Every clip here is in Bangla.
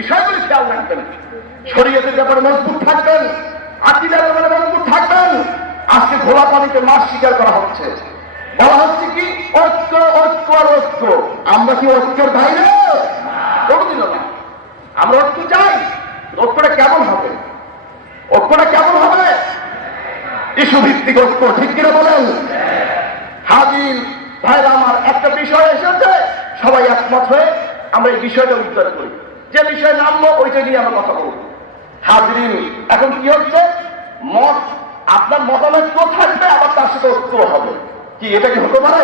বিষয়গুলি খেয়াল রাখবেন, শরীয়তের ব্যাপারে মজবুত থাকবেন, আকীদার ব্যাপারে মজবুত থাকবেন। আজকে ঘোলা পানিতে মাছ শিকার করা হচ্ছে, বলা হচ্ছে কি ঐক্য ঐক্য আর ঐক্য। আমরা কি ঐক্যের বাইরে? কোনদিনও না। আমরা ঐক্য চাই। ঐক্যটা কেমন হবে? ঐক্যটা কেমন হবে? ইস্যু ভিত্তিক ঐক্য, ঠিক কিনা বলেন? হাজির ভাইরা আমার, একটা বিষয় এসেছে, সবাই একমত হয়ে আমরা এই বিষয়টা উদ্ধার করি। যে বিষয়ে নামবো ওইটা নিয়ে আমরা কথা বলবো। হাজিরিন, এখন কি হচ্ছে, মত আপনার মতামত থাকবে, আবার তার সাথে ঐক্য হবে। কি এটা কি হতে পারে?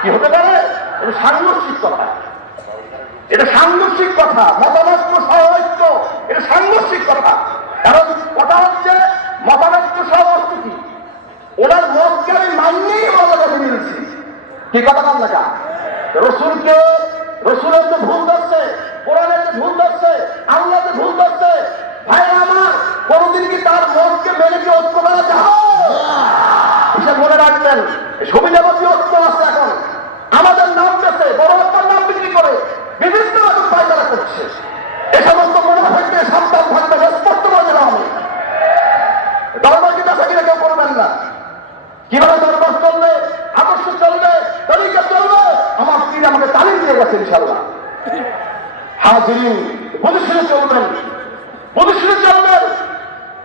কি হতে পারে? এটা সাংঘর্ষিক কথা, এটা সাংঘর্ষিক কথা। মতামত সহ ঐক্য, এটা সাংঘর্ষিক কথা। কারণ কথা হচ্ছে মতামত সহ অর্থ কি? ওনার মতকে আমি মানলেই আমাদের কাছে মিলছি। কি কথা বল না? রসুলকে, রসুলের তো ভুল ধরছে, কোরআনের যে ভুল ধরছে, আল্লাহ যে ভুল ধরছে, ভাইরা আমার, কোনদিন কি তার মতকে মেনে কি ঐক্য করা যায়? হিসাব মনে রাখবেন, সুবিধাবাদী ঐক্য আছে এখন। আমাদের নাম পেতে বড় একটা নাম বিক্রি করে বিভিন্ন রকম পায়তারা করছে। এ সমস্ত মুনাফিকদের সাবধান থাকবে, স্পষ্ট করে দিলাম আমি। দরবারকে দেখা কিনা কেউ করবেন না। কিভাবে দরবার চলবে, আদর্শ চলবে, তরিকা চলবে, আমার পীর আমাকে তালিম দিয়ে গেছে ইনশাআল্লাহ। হাজিরিন, বুঝে চলবেন, বুঝে চলবেন।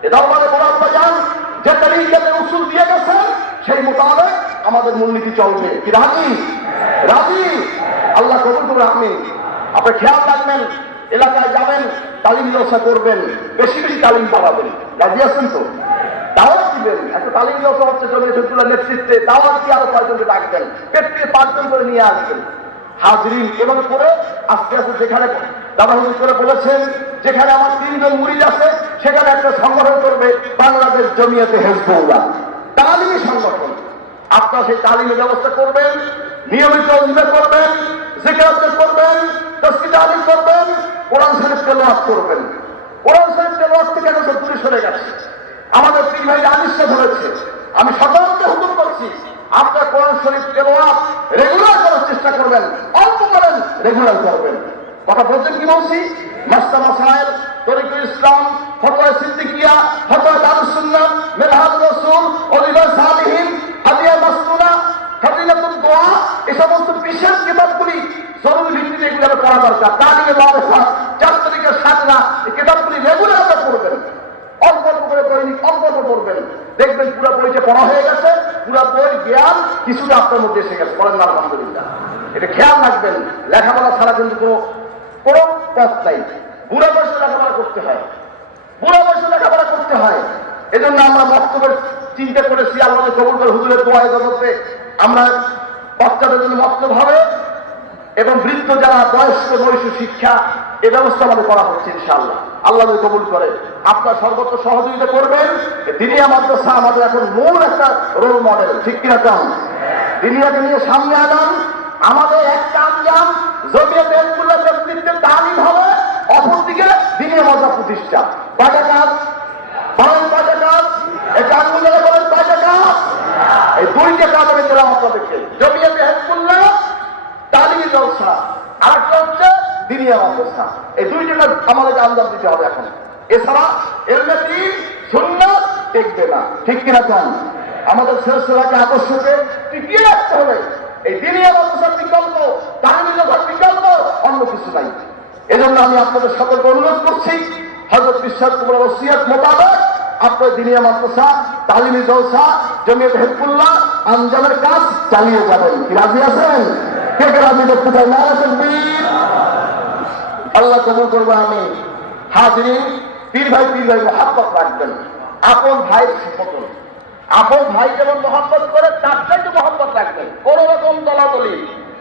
এ দরবারে বড় আব্বা যান যে তরিকাতে উসুল দিয়ে গেছেন, সেই মোতাবেক আমাদের মূলনীতি চলবে। কি রাজি? রাজি? আল্লাহ কবুল করবে। আপনি খেয়াল রাখবেন, এলাকায় যাবেন, তালিম জলসা করবেন, বেশি বেশি তালিম পাঠাবেন। রাজি আছেন তো? দাওয়াত দিবেন। একটা তালিম জলসা হচ্ছে জমিয়তুল্লাহর নেতৃত্বে, দাওয়াত দিয়ে আরো 5 জনকে ডাকবেন, পেটকে 5 জন করে নিয়ে আসবেন। হাজিরিন, এভাবে করে আস্তে আস্তে যেখানে দাদা হুজুর করে বলেছেন, যেখানে আমার 3 জন মুরিদ আছে, সেখানে একটা সংগঠন করবে বাংলাদেশ জমিয়তে হিজবুল্লাহ, তালিমি সংগঠন। আপনারা সেই তালিমের ব্যবস্থা করবেন, নিয়মিত ওয়াজিফা করবেন, জিকির করবেন, তাসবিহ তাহলিল করবেন, কোরআন শরীফ তেলাওয়াত করবেন। কোরআন শরীফ তেলাওয়াত থেকে এখন সব দূরে সরে গেছে। আমাদের পীর ভাই আনিসে ধরেছে। আমি সকলকে হুকুম করছি, আপনার কোরআন শরীফ তেলাওয়াত রেগুলার করার চেষ্টা করবেন, অল্প করেন, রেগুলার করবেন। কথা বলছেন কি বলছি? মাস্তা মাসাইল, তরিকুল ইসলাম, ফতোয়া সিদ্দিকিয়া, ফতোয়া দারুস সুন্নাহ, মেনহাজ রাসূল, ওলিমা সালিহিন, হাদিয়া মাসনুনা, ফাদিলাতুদ দোয়া, এই সমস্ত বিশেষ কিতাবগুলি জরুরি ভিত্তিতে এগুলো পড়া দরকার। তালিমে মারিফাত, 4 তরিকার সাধনা, এই কিতাবগুলি রেগুলার পড়বেন, অল্প অল্প করে দৈনিক অল্প অল্প পড়বেন। দেখবেন পুরো বইটা পড়া হয়ে গেছে, পুরো বই জ্ঞান কিছুটা আপনার মধ্যে এসে গেছে। বলেন না আলহামদুলিল্লাহ। এটা খেয়াল রাখবেন, লেখাপড়া ছাড়া কিন্তু কোনো পথ নাই। বুড়া বয়সে লেখাপড়া করতে হয়, বুড়া বয়সে লেখাপড়া করতে হয়। এজন্য আমরা মক্তবের চিন্তা করেছি, আল্লাহ কবুল করে হুজুরের দোয়া করতে আমরা বাচ্চাদের জন্য মক্তব হবে এবং বৃদ্ধ যারা বয়স্ক বয়স শিক্ষা এ ব্যবস্থা আমাদের করা হচ্ছে ইনশাআল্লাহ। আল্লাহ কবুল করে আপনার সর্বোচ্চ সহযোগিতা করবেন। দিনিয়া মাদ্রাসা আমাদের এখন মূল একটা রোল মডেল, ঠিক কিনা কম? দিনিয়াকে নিয়ে সামনে আনান। আমাদের একটা আঞ্জাম জমিয়তে হিজবুল্লাহ নেতৃত্বে তালিম হবে, অপরদিকে দিনিয়া মাদ্রাসা প্রতিষ্ঠা। কয়টা কাজ? বলেন কয়টা কাজ? এই কাজগুলো বলেন কয়টা কাজ? এই 2টা কাজ আমি দিলাম আপনাদেরকে। জমিয়তে হিজবুল্লাহ তালিমি জলসা, আরেকটা হচ্ছে দিনিয়া মাদ্রাসা। এই 2টা কাজ আমাদেরকে আঞ্জাম দিতে হবে এখন। এছাড়া এলমে দ্বীন সুন্নাত দেখবে না, ঠিক কিনা কম? আমাদের সিলসিলাকে আদর্শকে টিকিয়ে রাখতে হবে। এই দিনিয়া মাদ্রাসার বিকল্প, তালিমি জলসার বিকল্প অন্য কিছু নাই। এজন্য আমি আপনাদের সকলকে অনুরোধ করছি, হযরত বিশ্বাস কুমার ওসিয়ত মোতাবেক আপনার দিনিয়া মাদ্রাসা, তালিমি জলসা, জমিয়ত হিজবুল্লাহ আঞ্জামের কাজ চালিয়ে যাবেন। কি রাজি আছেন? কে কে রাজি দেখতে চাই? নারে তাকবীর। আল্লাহ কবুল করবে। আমি হাজিরিন, পীর ভাই মহব্বত রাখবেন, আপন ভাইয়ের মতন। আপন ভাই যেমন মহব্বত করে, তার চাইতে মহব্বত রাখবেন। কোন রকম দলাদলি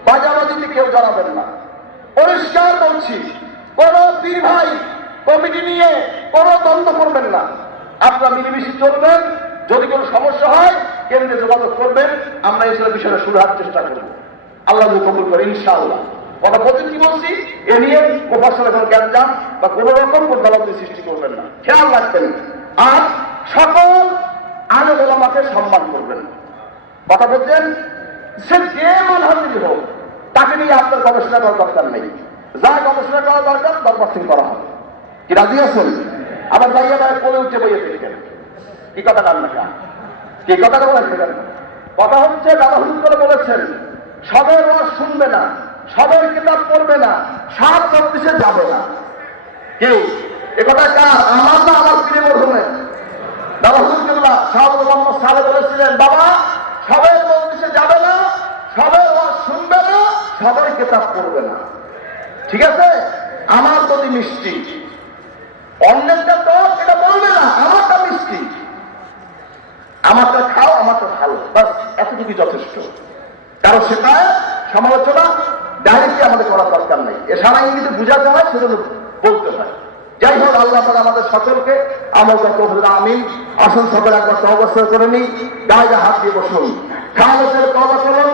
বাজাবাজিতে কেউ জড়াবেন না। পরিষ্কার বলছি, কোন পীর ভাই কমিটি নিয়ে কোন দ্বন্দ্ব করবেন না। আপনারা মিলেমিশে চলবেন। যদি কোনো সমস্যা হয় কেন্দ্রে যোগাযোগ করবেন, আমরা এই বিষয়টা সুরাহার চেষ্টা করব। আল্লাহ কবুল করে ইনশাআল্লাহ। কথা বলছেন কি বলছি? এ নিয়ে প্রফেসর এখন জ্ঞান বা কোন রকম দলাদলি সৃষ্টি করবেন না, খেয়াল রাখবেন। আর সকল আলেম ওলামাকে সম্মান করবেন। কথা বলছেন, সে যে মানহাজির হোক তাকে নিয়ে আপনার গবেষণা করার দরকার নেই। যা গবেষণা করা দরকার দরবার থেকে করা হবে। কি রাজি আছেন? আবার ভাইয়া ভাই কোলে উঠে বইয়ে দেখেন কি কথা কান না কি কথাটা বলেছিলেন? কথা হচ্ছে দাদা হুজুর করে বলেছেন সবের ওয়াজ শুনবে না, সবের কিতাব পড়বে না, সাত চব্বিশে যাবে না। কি এ কথা কার? আমার না আমার প্রিয় মরহুমের? দাদা হুজুর কেবলা সাহেব মোহাম্মদ সাহেব বলেছিলেন বাবা সবের মজলিসে যাবে না, সবের ওয়াজ শুনবে না, সবের কিতাব পড়বে না। ঠিক আছে? আমার যদি মিষ্টি, অন্যেরটা তো এটা বলবে না, আমারটা মিষ্টি, আমারটা খাও, আমারটা ভালো, বাস এতটুকু যথেষ্ট। কারো সেটা সমালোচনা ডাইরেক্টলি আমাদের করার দরকার নেই, এছাড়া ইংরেজি বুঝাতে হয়, সেজন্য বলতে হয়। যাই হোক, আল্লাহ তাআলা আমাদের সকলকে আমল করতে হবে। আমিন। আসুন সকলে একবার তওবা করে নিই, গায়ে হাত দিয়ে বসুন, খালেদের তওবা করুন।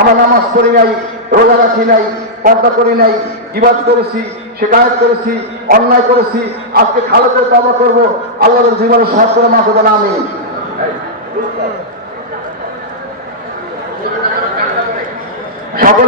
আমার নামাজ পড়ি নাই, রোজা রাখি নাই, পর্দা করি নাই, গীবত করেছি, শিকায়ত করেছি, অন্যায় করেছি, আজকে খালেদের তওবা করবো, আল্লাহর জীবনে সব করে মাফ হবে না। আমিন। সকলে